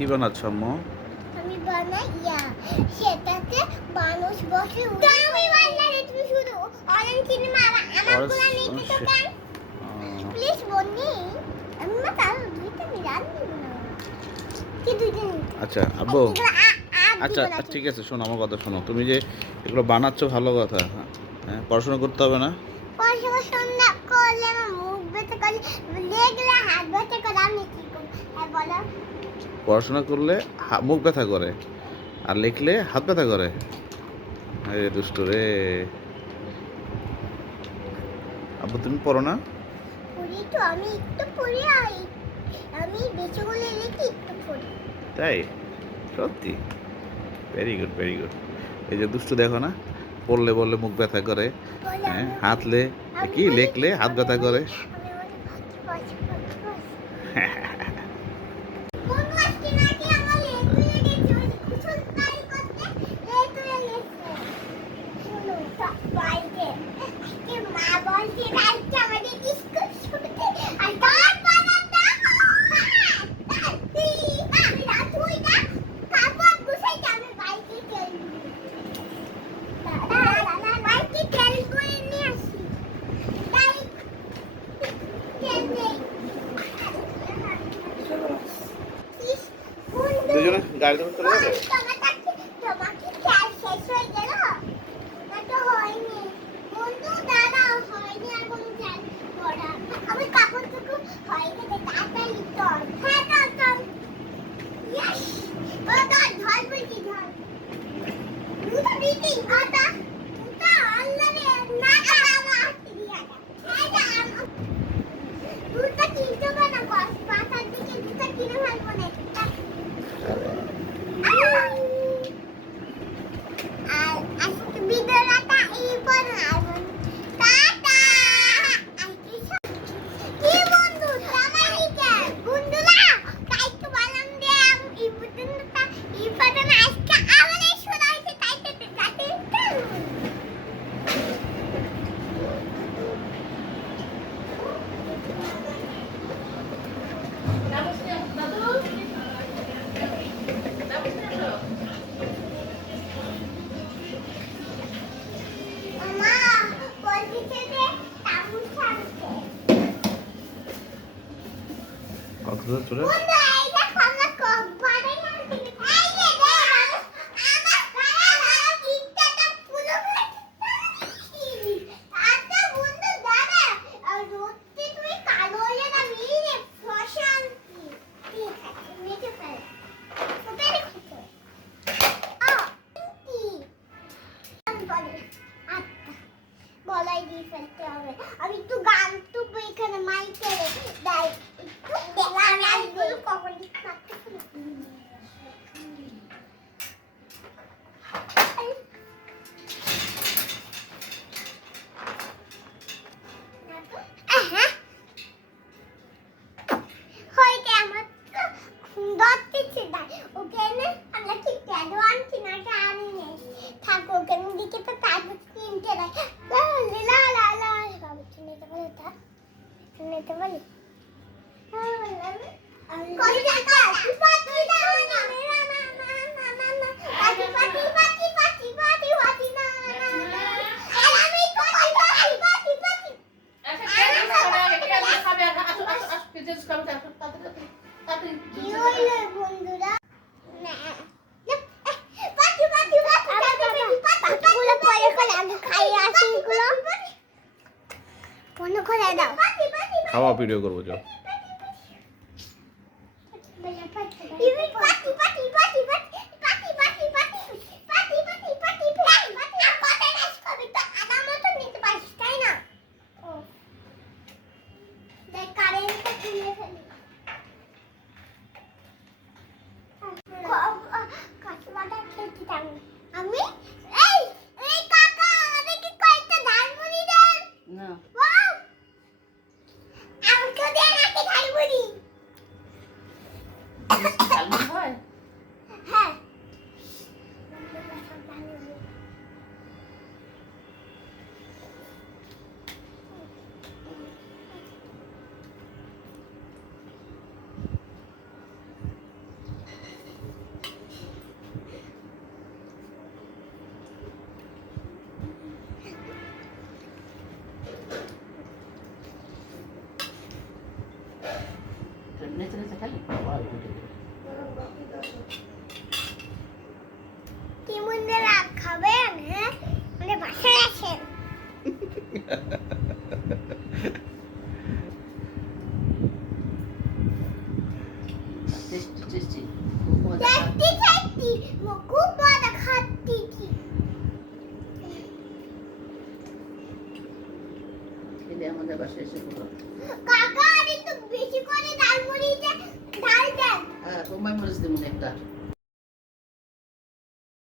কি বানাচ্ছ আম্মু? আমি বানাই সেটাতে মানুষ বসে আমি বানাই তুমি শুধু অরেঞ্জ সিনেমা আমার গুলা নিতে তো কেন প্লিজ বন্নি আমি মা তার দুইটা মিলান দিব না কি দুইটা আচ্ছা আব্বু আচ্ছা ঠিক আছে শোনো আমার কথা শোনো তুমি যে এগুলো বানাচ্ছ ভালো কথা হ্যাঁ পড়াশোনা করতে হবে না পড়াশোনা করলে আমার মুখ ব্যথা করে লেগলে হাত ব্যথা করে আমি কি করব বলো পড়াশোনা করলে মুখ ব্যথা করে আর লিখলে হাত ব্যথা করে আরে দুষ্টু রে আব্বু তুমি পড়ো না পড়ি তো আমি একটু পড়ি আমি বেশিগুলো লিখি একটু পড়ি তাই সত্যি ভেরি গুড ভেরি গুড এই যে দুষ্টু দেখো না পড়লে বললে মুখ ব্যথা করে হ্যাঁ হাতলে কি লেখলে হাত ব্যথা করে দুজনে গাড়ি ধরে চলে যাবে কক্সবাজার চলে গলায় দিয়ে ফেলতে হবে আমি একটু গান তো এখানে মাইকে দেয় একটু আমি আইগুলো কখন নিতে পারি বন্ধুরা খাওয়া ভিডিও করবো যাও আমি এই কাকা আমাদেরকে কয়েকটা ধানমুড়ি দেন না আমাকে দেন একটা ধানমুড়ি ধানমুড়ি হয় হ্যাঁ নেচে নেচে খেলে কি বন্ধুরা খাবেন? হ্যাঁ, আমাদের বাসায় আসেন। টেস্টি টেস্টি দেখতে দেখতে খুব মজা খাচ্ছি কি। খেলে আমাদের বাসায় এসে পুরো কাকা আর একটু বেশি করে ডাল মরিচে ডাল দেন। হ্যাঁ বোম্বাই মরিচ দেবো একটা